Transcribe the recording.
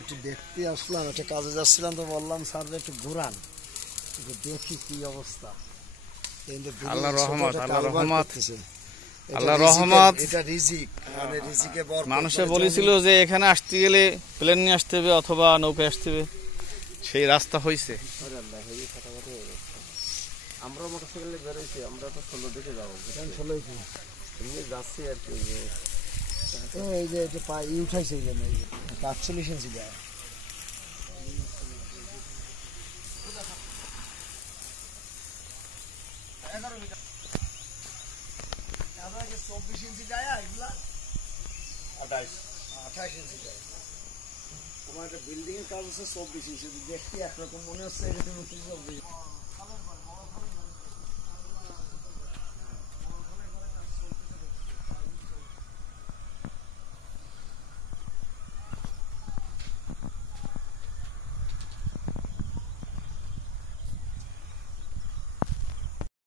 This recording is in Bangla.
একটু দেখতে আসলাম, একটা কাজে যাচ্ছিলাম তো বললাম স্যার একটু ঘুরান, দেখি কি অবস্থা। আল্লাহর রহমত, আল্লাহর রহমত, আল্লাহর রহমত। এটা রিজিক, মানে রিজিকে বরকত। মানুষে বলেছিল যে এখানে আসতে গেলে প্লেন নিয়ে আসতে হবে অথবা নৌকায় আসতে হবে, সেই রাস্তা হয়েছে। আমরা মোটরসাইকেলে বেরোইছি, আমরা তো 16 দিকে যাবো, 16 এমনি যাচ্ছি আর কি। এই যে এটা পা উঠাইছে, এই জন্য 48 ইঞ্চি যায়। 24 ইঞ্চি যায়, এগুলা 28 ইঞ্চি যায়। তোমার একটা বিল্ডিং এর কাজ হচ্ছে 24 ইঞ্চি, দেখতে একরকম মনে হচ্ছে এটা 24